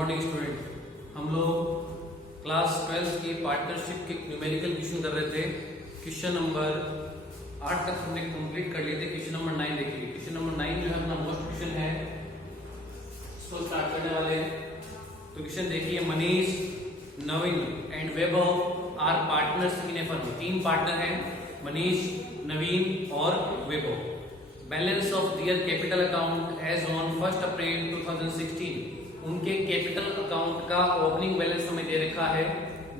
Morning student. हम लोग class 12 की पार्टनरशिप के न्यूमेरिकल क्वेश्चन कर रहे थे। क्वेश्चन नंबर 8 तक हमने कंप्लीट कर लिए थे। क्वेश्चन नंबर 9 देखिए। क्वेश्चन नंबर 9 जो है अपना मोस्ट क्वेश्चन है, इसको स्टार्ट करने वाले हैं। तो क्वेश्चन देखिए, Manish, Naveen and Vaibhav are partners in a firm. 3 partner हैं, मनीष, नवीन और Vaibhav. Balance of their capital account as on 1 April 2016। उनके कैपिटल अकाउंट का ओपनिंग बैलेंस हमें दे रखा है।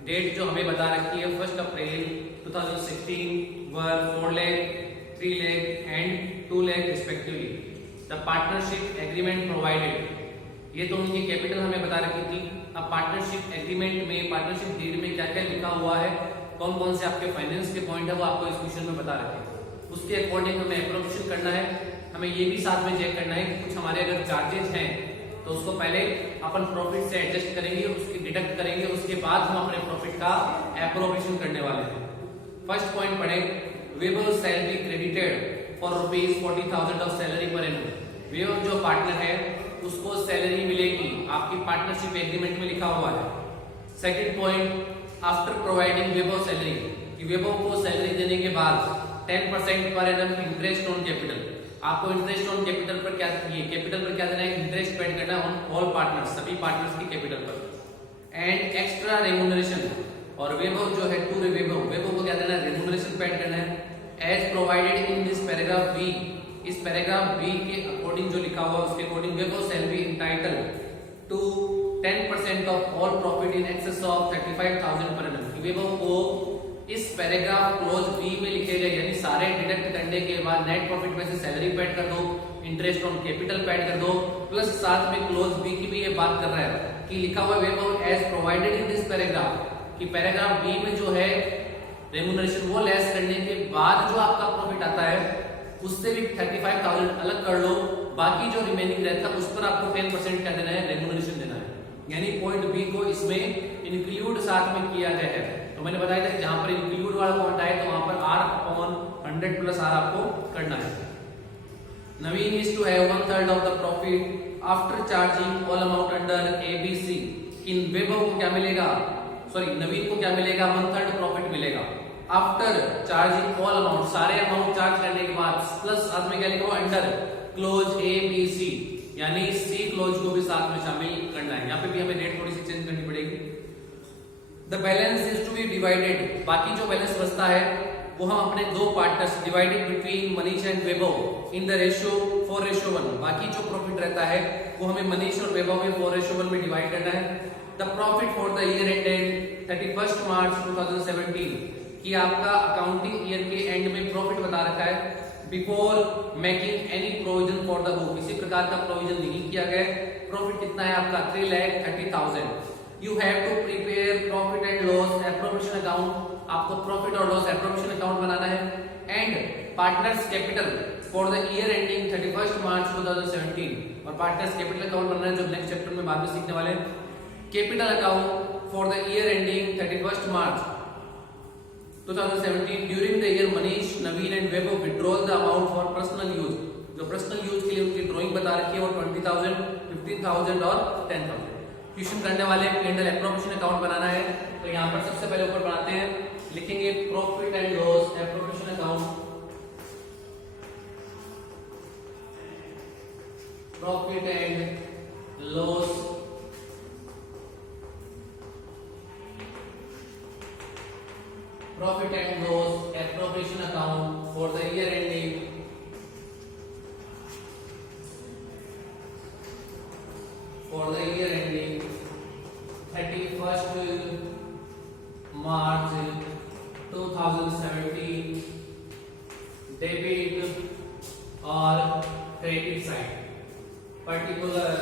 डेट जो हमें बता रखी है 1 April 2016 were 4 lakh, 3 lakh and 2 lakh respectively. The partnership agreement provided. ये तो उनकी कैपिटल हमें बता रखी थी। अब पार्टनरशिप एग्रीमेंट में, पार्टनरशिप डीड में क्या क्या लिखा हुआ है, कौन कौन से आपके फाइनेंस के पॉइंट है, वो आपको इस क्वेश्चन में बता रखे। उसके अकॉर्डिंग हमें एप्रोप्रिएशन करना है। हमें ये भी साथ में चेक करना है कि कुछ हमारे अगर चार्जेस हैं तो उसको पहले अपन प्रॉफिट से एडजस्ट करेंगे, उसकी डिडक्ट करेंगे, उसके बाद हम अपने प्रॉफिट का एप्रोप्रिएशन करने वाले हैं। फर्स्ट पॉइंट पढ़े, Vaibhav salary credited for ₹40,000 of salary per annum. Vaibhav जो पार्टनर है उसको सैलरी मिलेगी, आपकी पार्टनरशिप एग्रीमेंट में लिखा हुआ है। सेकंड पॉइंट, आफ्टर प्रोवाइडिंग वैभव सैलरी, कि वैभव को सैलरी देने के बाद 10% per annum interest on capital. आपको इंटरेस्ट ऑन कैपिटल पर क्या, ये कैपिटल पर क्या देना है, इंटरेस्ट पेड करना है ऑन ऑल पार्टनर्स, सभी पार्टनर्स की कैपिटल पर। एंड एक्स्ट्रा रेम्यूनरेशन, और वैभव जो है टू वैभव को क्या देना है, रेम्यूनरेशन पेड करना है as provided in this paragraph B. इस पैराग्राफ बी के अकॉर्डिंग जो लिखा हुआ उसके according Vaibhav shall be entitled to 10% of all profit in excess of 35,000 per annum. वैभव को इस पैराग्राफ क्लोज बी में लिखे गए, यानी सारे डिडक्ट करने के बाद नेट प्रॉफिट में से सैलरी पेड कर दो, इंटरेस्ट ऑन कैपिटल पेड कर दो, प्लस साथ में क्लोज बी की भी ये बात कर रहा है कि लिखा हुआ Vaibhav as provided in this paragraph, कि पैराग्राफ बी में जो है रेम्यूनरेशन वो लेस करने के बाद जो आपका प्रॉफिट आता है उससे भी 35,000 अलग कर लो, बाकी जो रिमेनिंग रहता है उस पर आपको 10% क्या देना है, रेम्यूनरेशन देना है। यानी पॉइंट बी को इसमें इंक्लूड साथ में किया गया है। तो मैंने बताया था कि जहां पर इंक्लूड वाला पॉइंट आए तो वहां पर R/100 प्लस R आपको करना है। Naveen is to have 1/3 of the profit after charging all amount under ABC। इन वैभव को क्या मिलेगा, सॉरी नवीन को क्या मिलेगा, 1/3 प्रॉफिट मिलेगा आफ्टर चार्जिंग ऑल अमाउंट, सारे अमाउंट चार्ज करने के बाद, प्लस साथ में क्या लिखा हुआ, अंडर क्लोज ABC, यानी C क्लोज को भी साथ में शामिल करना है। यहाँ पे भी हमें डेट थोड़ी सी चेंज करनी पड़ेगी। The balance is to be divided, बाकी जो बैलेंस बचता है वो हम अपने 2 partners divided between Manish and Vaibhav in the ratio 4:1। बाकी जो प्रॉफिट रहता है वो हमें मनीष और वैभव में 4:1 में डिवाइड करना है। The profit for the year ended 31 मार्च 2017, कि आपका अकाउंटिंग ईयर के एंड में प्रॉफिट बता रखा है before making any provision for the book, किसी प्रकार का प्रोविजन नहीं किया गया। प्रॉफिट कितना है आपका, 3,30,000। You have to prepare profit and loss appropriation account, आपको प्रॉफिट और लॉस एप्रोप्रिएशन अकाउंट बनाना है। And partners capital for the year ending 31 मार्च 2017, और पार्टनर्स कैपिटल अकाउंट बनाना है जो नेक्स्ट चैप्टर में बाद में सीखने वाले हैं। Capital account for the year ending 31 March 2017 during the year Manish, Naveen and Vaibhav withdrawal the amount for personal use. जो पर्सनल यूज के लिए उनकी ड्राइंग बता रखी है वो 20,000, 15,000 और 10,000। क्वेश्चन करने वाले P&L एप्रोप्रिएशन अकाउंट बनाना है। तो यहाँ पर सबसे पहले ऊपर बनाते हैं, लिखेंगे profit and loss appropriation account, profit and loss appropriation account for the year ending 31st March 2017, debit और क्रेडिट साइड। पर्टिकुलर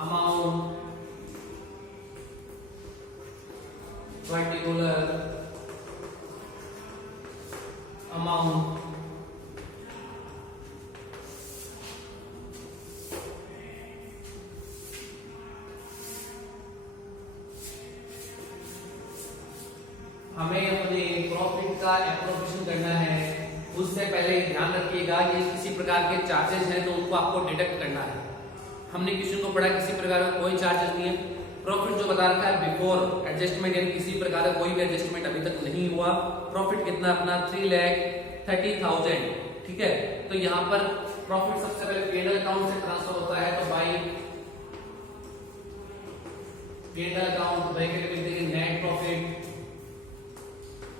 अमाउंट, हमें अपने प्रॉफिट का एप्रोप्रिएशन करना है। उससे पहले ध्यान रखिएगा कि किसी प्रकार के चार्जेस हैं तो उनको आपको डिडक्ट करना है। हमने क्वेश्चन को पढ़ा, किसी प्रकार का कोई चार्जेस नहीं है। प्रॉफिट जो बता रखा है बिफोर एडजस्टमेंट, यानी किसी प्रकार का कोई भी एडजस्टमेंट अभी तक नहीं हुआ। प्रॉफिट कितना अपना 3,30,000, ठीक है। तो यहाँ पर प्रॉफिट सबसे पहले P&L अकाउंट से ट्रांसफर होता है, तो बाई P&L अकाउंट ब्रैकेट में देंगे नेट प्रॉफिट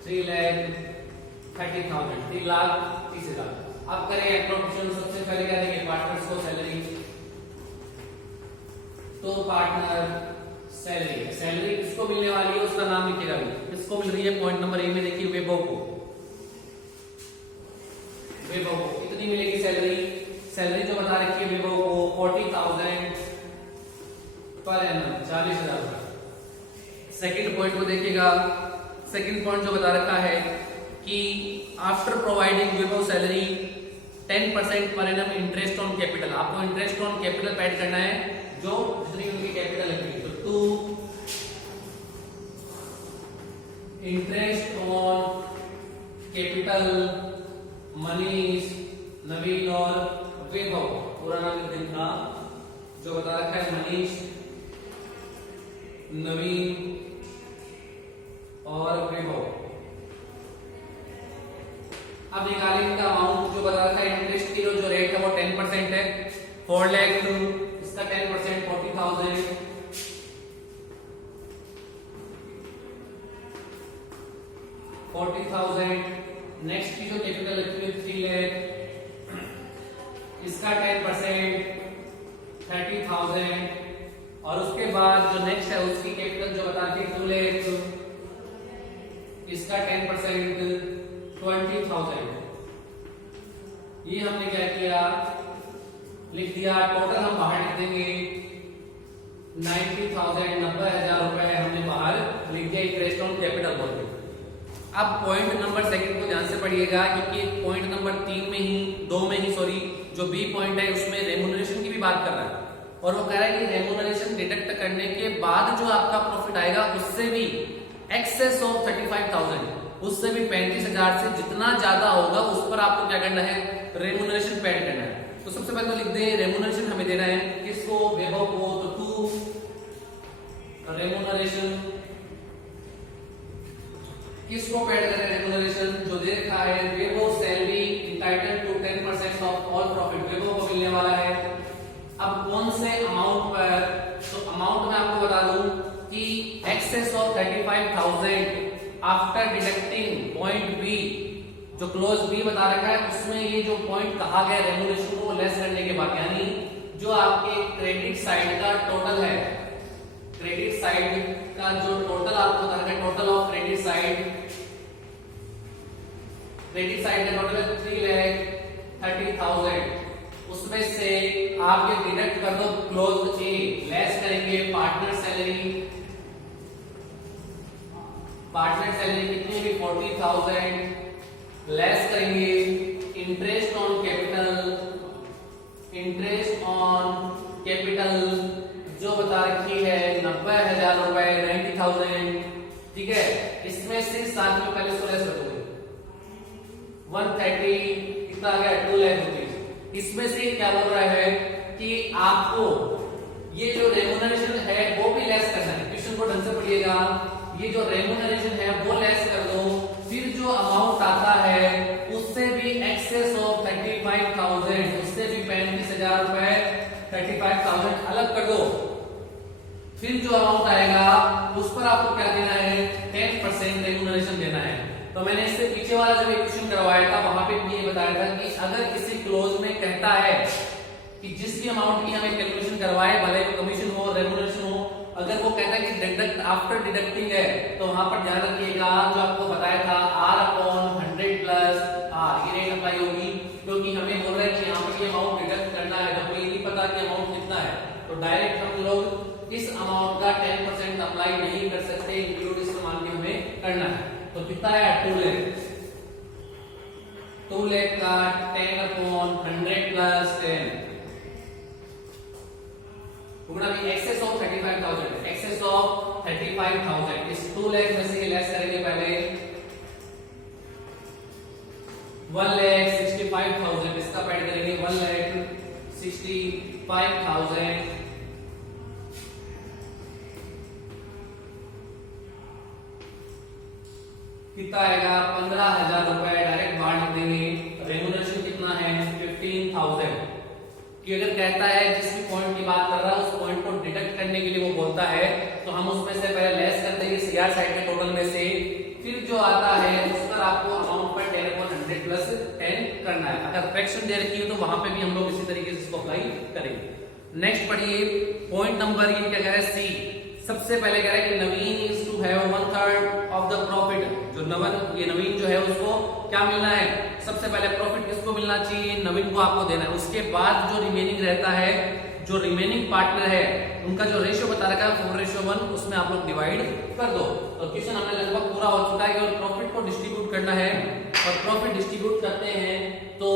3,30,000, 3,30,000। अब करें एप्रोप्रिएशन, सबसे पहले क्या देंगे पार्टनर्स को सैलरी, तो पार्टनर सैलरी, सैलरी किसको मिलने वाली है उसका नाम लिखेगा भी, किसको मिल रही है पॉइंट नंबर ए में देखिए वैभव को, वैभव को कितनी मिलेगी सैलरी, सैलरी जो बता रखी है वैभव को 40,000 पर एनम, 40,000। सेकंड पॉइंट को देखिएगा, सेकंड पॉइंट जो बता रखा है कि after providing Vaibhav salary 10% per annum interest on capital, आपको इंटरेस्ट ऑन कैपिटल ऐड करना है जो जितनी उनकी कैपिटल लगेगी, तो 2 interest on capital Manish, Naveen और वैभव, पूरा नाम लिख देना जो बता रखा है मनीष, नवीन और वैभव। अब निकालेंगे इनका अमाउंट जो बता रखा है, इंटरेस्ट की जो रेट है वो 10% है, 4 लाख, इसका 10% 40,000, 40,000। नेक्स्ट की जो कैपिटल लगती है 3 लाख, इसका 10% 30,000, और उसके बाद जो नेक्स्ट है उसकी कैपिटल जो बताती है 2 लाख, इसका 10% 20,000। ये हमने क्या किया, लिख दिया, टोटल हम बाहर लिख देंगे 90,000, 90,000 रुपए हमने बाहर लिख दिया इंटरेस्ट ऑन कैपिटल बोल के। अब पॉइंट नंबर सेकंड को ध्यान से पढ़िएगा, क्योंकि पॉइंट नंबर 3 में ही 2 में ही सॉरी जो बी पॉइंट है उसमें रेम्यूनरेशन की भी बात कर रहा है, और वो कह रहा है कि रेम्यूनरेशन डिडक्ट करने के बाद जो आपका प्रॉफिट आएगा उससे भी एक्सेस ऑफ 35,000, उससे भी 35,000 से जितना ज्यादा होगा उस पर आपको क्या करना है, रेम्यूनरेशन पे ऐड करना है। तो सबसे पहले तो लिख दें रेम्यूनरेशन हमें देना है किसको, वैभव को, तो 2 रेम्यूनरेशन, किसको पे ऐड करें रेम्यूनरेशन, जो दे रखा है Vaibhav salary entitled to 10% of all profit, Vaibhav को मिलने वाला है। अब कौन से अमाउंट पर, तो अमाउंट में आपको बता दूं कि excess of 35,000 after deducting point B, जो क्लोज बी बता रखा है उसमें ये जो पॉइंट कहा गया रेम्यूनरेशन को लेस करने के बाद, यानी जो आपके क्रेडिट साइड का टोटल है, क्रेडिट साइड का जो टोटल आपको बता रखा है, total of credit side, credit side का टोटल है 3,30,000, उसमें से आप ये डिडक्ट कर दो क्लोज ए, लेस करेंगे पार्टनर सैलरी, पार्टनर सैलरी कितनी भी 40,000, लेस करेंगे interest on capital, interest on capital जो बता रखी है 90,000 रुपए, 90,000, ठीक है। इसमें से साथ में पहले 16 रखोगे 130, कितना आ गया 2 लाख रुपए। इसमें से क्या बोल रहा है कि आपको ये जो रेम्यूनरेशन है वो भी लेस करना है, क्वेश्चन को ढंग से पढ़िएगा, ये जो रेम्यूनरेशन है वो लेस कर दो, फिर जो अमाउंट आता है उससे भी एक्सेस ऑफ 35,000, उससे भी 35,000 रुपए, 35,000 अलग कर दो, फिर जो अमाउंट आएगा उस पर आपको क्या देना है, 10% रेम्यूनरेशन देना है। तो मैंने इससे पीछे वाला जब इक्वेशन करवाया था वहां पे ये बताया था कि अगर किसी क्लोज में कहता है कि जिस भी अमाउंट की हमें कैलकुलेशन करवाए, भले वो कमीशन हो रेम्यूनरेशन हो, अगर वो कहता है कि डिडक्ट आफ्टर डिडक्टिंग है, तो वहां पर ध्यान रखिएगा जो आपको बताया था R/100 प्लस R, ये रेट अप्लाई होगी, क्योंकि हमें बोल रहा है कि यहाँ पर ये अमाउंट डिडक्ट करना है, हमें ये नहीं पता कि अमाउंट कितना है, तो डायरेक्ट हम लोग इस अमाउंट का 10% अप्लाई नहीं कर सकते, इंक्लूड इस मान के हमें करना है। तो कितना है 2 लाख, 2 लाख का 10/100 प्लस 10 पूरा भी एक्सेस ऑफ 35,000, एक्सेस ऑफ 35,000, इस 2 लाख में से लेस करेंगे पहले 1,65,000, इसका ऐड करेंगे 1,65,000 65,000 कितना आएगा 15,000 रुपए डायरेक्ट बाहर लिख देंगे। रेम्यूनरेशन कितना है 15,000 कि अगर कहता है जिस भी पॉइंट की बात कर रहा है उस पॉइंट को डिडक्ट करने के लिए वो बोलता है तो हम उसमें से पहले लेस करते हैं सीआर साइड के टोटल में से, फिर जो आता है उस पर आपको अमाउंट पर 10/100 प्लस 10 करना है। अगर फ्रैक्शन दे रखी है तो वहां पे भी हम लोग इसी तरीके से इसको अप्लाई करेंगे। नेक्स्ट पढ़िए पॉइंट नंबर ये क्या कह रहा है सी। सबसे पहले कह रहा है कि Naveen is to have 1/3 of the profit. जो नवीन जो है उसको क्या मिलना है, सबसे पहले प्रॉफिट किसको मिलना चाहिए, नवीन को आपको देना है। उसके बाद जो रिमेनिंग रहता है, जो रिमेनिंग पार्टनर है उनका जो रेशियो बता रखा है 4:1 उसमें आप लोग डिवाइड कर दो। तो क्वेश्चन हमने लगभग पूरा हो चुका है और प्रॉफिट को डिस्ट्रीब्यूट करना है और प्रॉफिट डिस्ट्रीब्यूट करते हैं तो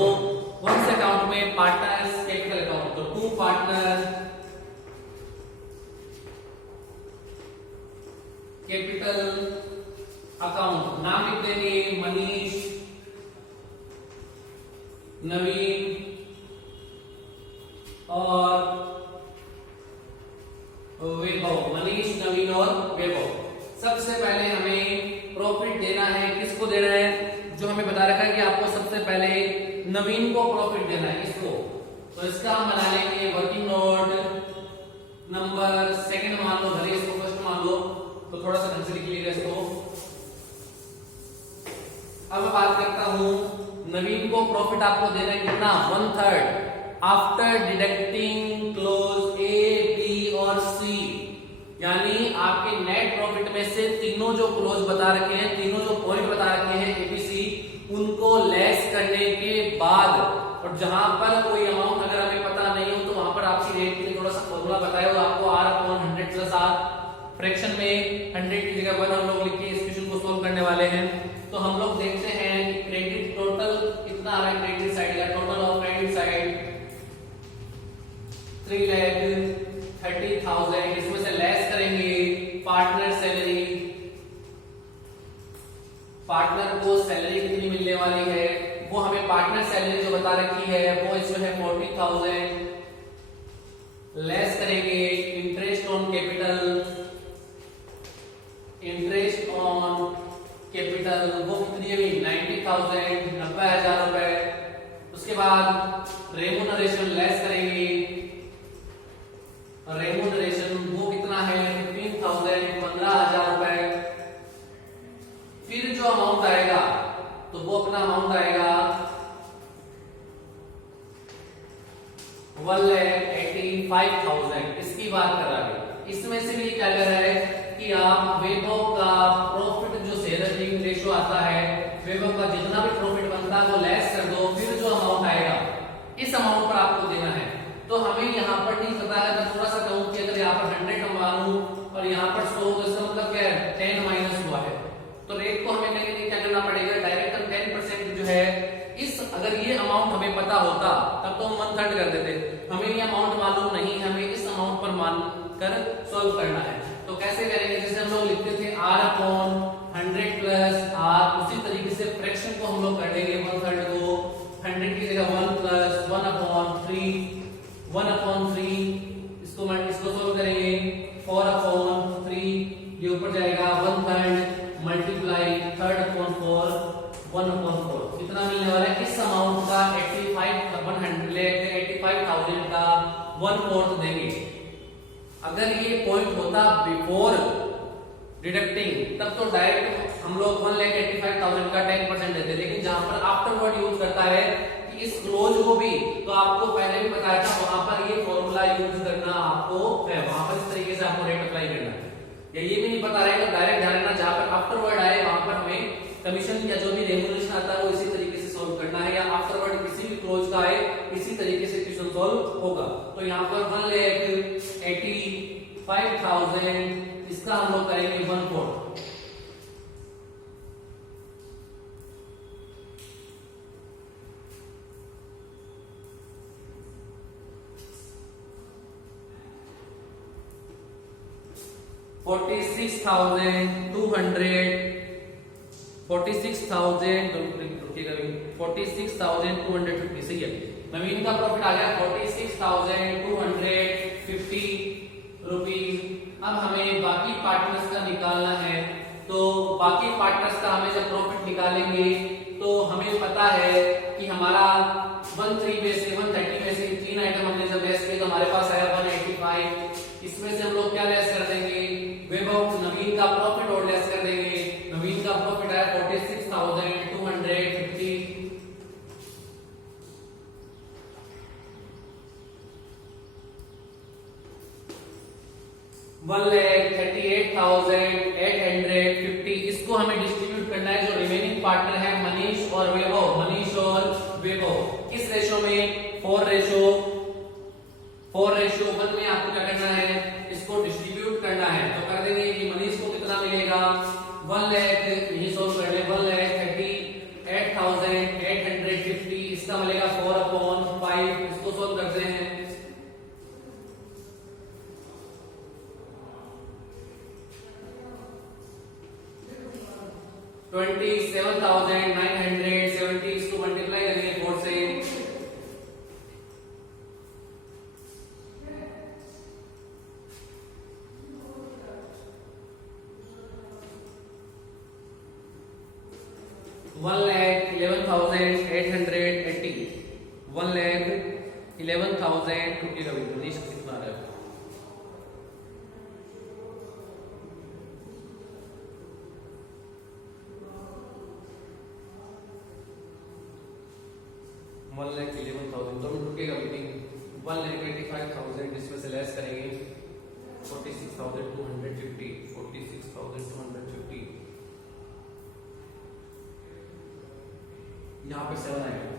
कौन से अकाउंट में, पार्टनर्स कैपिटल अकाउंट। तो 2 पार्टनर कैपिटल अकाउंट, नाम लिख देंगे मनीष, नवीन और वैभव। मनीष, नवीन और वैभव। सबसे पहले हमें प्रॉफिट देना है, किसको देना है, जो हमें बता रखा है कि आपको सबसे पहले नवीन को प्रॉफिट देना है इसको। तो इसका हम बना लेंगे वर्किंग नोट नंबर सेकंड मान लो, भले इसको फर्स्ट मान लो तो थोड़ा सा ढंग से लिख लीजिएगा इसको। अब मैं बात करता हूं नवीन को प्रॉफिट आपको देना है कितना 1/3 after deducting clause A B और सी, यानी आपके नेट प्रॉफिट में से तीनों जो क्लोज बता रखे हैं, तीनों जो पॉइंट बता रखे हैं एबीसी, उनको लेस करने के बाद, और जहां पर कोई अमाउंट अगर हमें पता नहीं हो तो वहां पर आपकी रेट के लिए थोड़ा सा फॉर्मूला बताया हुआ आपको R/100 प्लस R। फ्रैक्शन में 100 की जगह 1 हम लोग लिख के इस क्वेश्चन को सोल्व करने वाले हैं। तो हम लोग देखते हैं कि क्रेडिट टोटल कितना आ रहा है, क्रेडिट साइड का टोटल ऑफ क्रेडिट साइड 3,30,000, इसमें से लेस करेंगे पार्टनर सैलरी। पार्टनर को सैलरी कितनी मिलने वाली है वो हमें पार्टनर सैलरी जो बता रखी है वो इसमें है 40,000। लेस करेंगे interest on capital, interest on capital वो कितनी है 90,000, 90,000 रुपए। उसके बाद रेम्यूनरेशन लेस करेंगे, रेम्यूनरेशन वो कितना है 15,000, 15,000 रुपए। फिर जो अमाउंट आएगा तो वो अपना अमाउंट आएगा 1,85,000। इसकी बात कर रहा है, इसमें से भी क्या कर रहा है कि आप वैभव का प्रॉफिट जो शेयरिंग रेशियो आता है, वैभव का जितना भी प्रॉफिट बनता है वो लेस कर दो, फिर जो अमाउंट आएगा इस अमाउंट पर आपको देना है। तो हमें यहाँ पर नहीं पता है, मैं थोड़ा सा कहूँ कि अगर यहाँ पर 100 कमा लूं और यहाँ पर 100 तो इसका मतलब क्या है 10 माइनस हुआ है। तो रेट को हमें कहीं क्या करना पड़ेगा, डायरेक्ट 10% जो है इस, अगर ये अमाउंट हमें पता होता तब तो हम 1/3 कर देते। हमें ये अमाउंट मालूम नहीं, हमें इस अमाउंट पर मान कर सॉल्व करना है। तो कैसे करेंगे, जैसे हम लोग लिखते थे R/100 प्लस R, उसी तरीके से फ्रैक्शन को हम लोग कर देंगे 1/3 को 100 की जगह 1 प्लस 1/3 इसको सोल्व करेंगे 4/3, ये ऊपर जाएगा 1/3 मल्टीप्लाई 3/4 1/4। कितना मिलने वाला है इस अमाउंट का 85,000 का 1/4 देंगे। अगर ये पॉइंट होता बिफोर डिडक्टिंग तब तो डायरेक्ट हम लोग 1,85,000 का 10% देते, लेकिन जहां पर आफ्टरवर्ड यूज करता है कि इस क्लोज को भी, तो आपको पहले भी बताया था वहां पर ये फॉर्मूला यूज करना आपको है, वहां पर इस तरीके से आपको रेट अप्लाई करना है। या ये भी नहीं पता रहेगा तो डायरेक्ट ध्यान रखना, जहां पर आफ्टरवर्ड आए वहां पर हमें कमीशन या जो भी रेम्यूनरेशन आता है वो इसी तरीके से सोल्व करना है, या आफ्टरवर्ड किसी भी क्लोज का आए इसी तरीके से क्वेश्चन सोल्व होगा। तो यहाँ पर 1,85,000 इसका हम लोग करेंगे 1/4। $46,250 सही है। नवीन का प्रॉफिट आ गया 46,250 रुपीज। अब हमें बाकी पार्टनर्स का निकालना है, तो बाकी पार्टनर्स का हमें जब प्रॉफिट निकालेंगे तो हमें पता है कि हमारा 130 में से 130 में से 3 आइटम हमने जब लेस किए तो हमारे पास आया 185। इसमें से हम लोग क्या लेस कर देंगे, वैभव नवीन का प्रॉफिट और लेस कर देंगे। नवीन का प्रॉफिट आया 46,250। 1,38,850। इसको हमें डिस्ट्रीब्यूट करना है। जो रिमेनिंग पार्टनर है मनीष और वैभव, मनीष और वैभव किस रेशो में, 4:1 में आपको क्या करना है, इसको डिस्ट्रीब्यूट करना है। तो कर देंगे कि मनीष को कितना मिलेगा 1 लाख, यही सोल्व कर ले, 1,38,850। इसका मिलेगा 4/5। इसको सोल्व करते हैं। 27,970। इसको मल्टीप्लाई करेंगे 4 से। वन लाख 11,880। 1,11,000 का मनीष कितना आ रहा है, 1,11,000 तो रुकेगा मीटिंग। 1,85,000 इसमें से लेस करेंगे 46,250। 46,250 यहाँ पर 7 आएगा,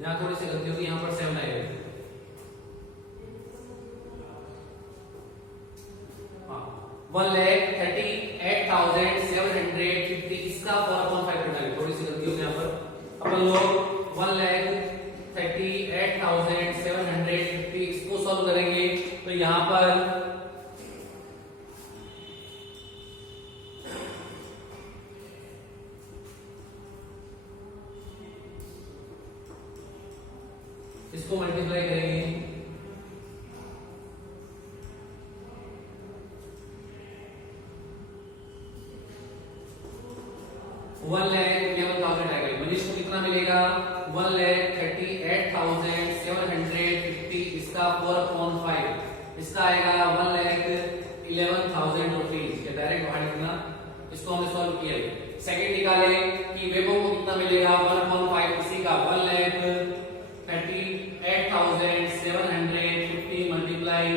यहाँ थोड़ी सी गलती होगी, यहाँ पर 7 आएगा। हाँ 1,38,750। इसका 4/5 करना है, थोड़ी सी गलती होगी यहाँ पर। अपन लोग 1,38,750 इसको सॉल्व करेंगे तो यहाँ पर इसको मल्टीप्लाई करेंगे 1,11,000 आएगा। मनीष को कितना मिलेगा 1,38,750। इसका 4/5, इसका आएगा 1,11,000 रुपीज। डायरेक्ट बाहर निकलना, इसको हमने सॉल्व किया। सेकंड निकाले कि वैभव को कितना मिलेगा 1/5। इसी का 1,38,750 मल्टीप्लाई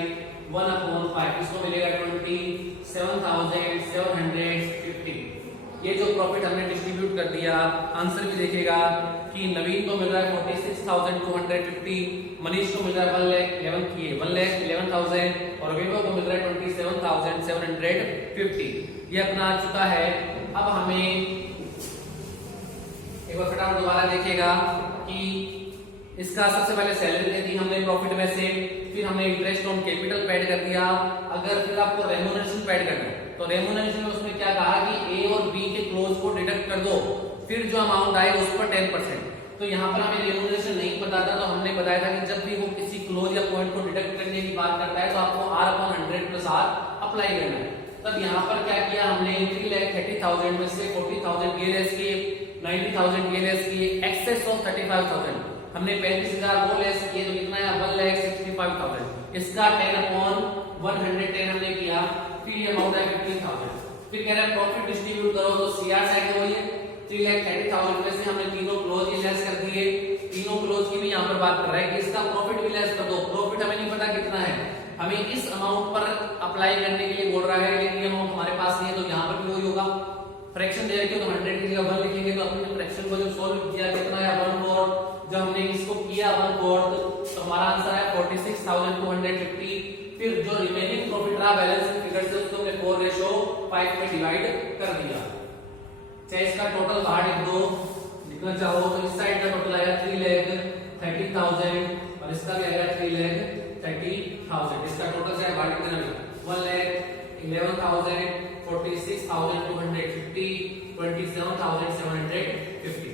1/5, इसको मिलेगा 27,750। ये जो प्रॉफिट हमने डिस्ट्रीब्यूट कर दिया, आंसर भी देखेगा कि नवीन को मिल रहा है 46,250, मनीष को मिल रहा है 1,11,000 और वैभव को मिल रहा है 27,750। ये अपना आ चुका है। अब हमें एक बार फटाफट दोबारा देखिएगा कि इसका सबसे पहले सैलरी दे दी हमने प्रॉफिट में से, फिर हमने इंटरेस्ट ऑन कैपिटल पेड कर दिया। अगर फिर आपको रेम्यूनरेशन पेड करना है तो रेम्यूनरेशन में उसमें क्या कहा कि ए और बी के क्लोज को डिडक्ट कर दो, फिर जो अमाउंट आएगा उस पर 10%। तो यहाँ पर हमें रेम्यूनरेशन नहीं पता था, तो हमने बताया था कि जब भी वो किसी क्लोज या पॉइंट को डिडक्ट करने की बात करता है तो आपको R/100 + R अप्लाई करना है। तब यहाँ पर क्या किया हमने 3,30,000 में से 40,000 ये लेस किए, 90,000 ये लेस किए, एक्सेस ऑफ 35,000 हमने 35,000 वो लेस किए, तो कितना है 1,65,000। इसका 10/110 हमने किया, फिर ये अमाउंट है 15,000। फिर कह रहा है प्रॉफिट डिस्ट्रीब्यूट करो, तो सीआर साइड में वही है 3,30,000 में से हमने तीनों क्लोज ही लेस कर दिए। तीनों क्लोज की भी यहाँ पर बात कर रहा है कि इसका प्रॉफिट भी लेस कर दो। प्रॉफिट हमें नहीं पता कितना है, हमें इस अमाउंट पर अप्लाई करने के लिए बोल रहा है, लेकिन ये अमाउंट हमारे पास नहीं है, तो यहाँ पर भी वही होगा। फ्रैक्शन दे रखी है तो 100 की जगह 1 लिखेंगे, तो अपने फ्रैक्शन को जब सॉल्व किया कितना है 1/4। जब हमने इसको किया 1/4 तो हमारा आंसर है 46,250। फिर जो रिमेनिंग प्रॉफिट रहा बैलेंस फिगर से उसको हमने 4:5 में डिवाइड कर दिया। चाहे इसका टोटल बाहर लिख दो, लिखना चाहो तो इस साइड का टोटल आएगा 3,30,000 और इसका भी आएगा 3,30,000। इसका टोटल चाहे बाहर लिख देना 1,11,000, 46,250, 27,750।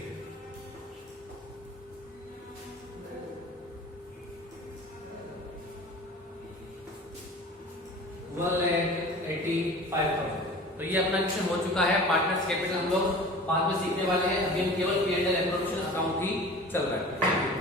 1,85,000। तो ये अपना क्वेश्चन हो चुका है। पार्टनर्स कैपिटल हम लोग बाद में सीखने वाले हैं, अभी हम केवल P&L अप्रोप्रिएशन अकाउंट ही चल रहा है।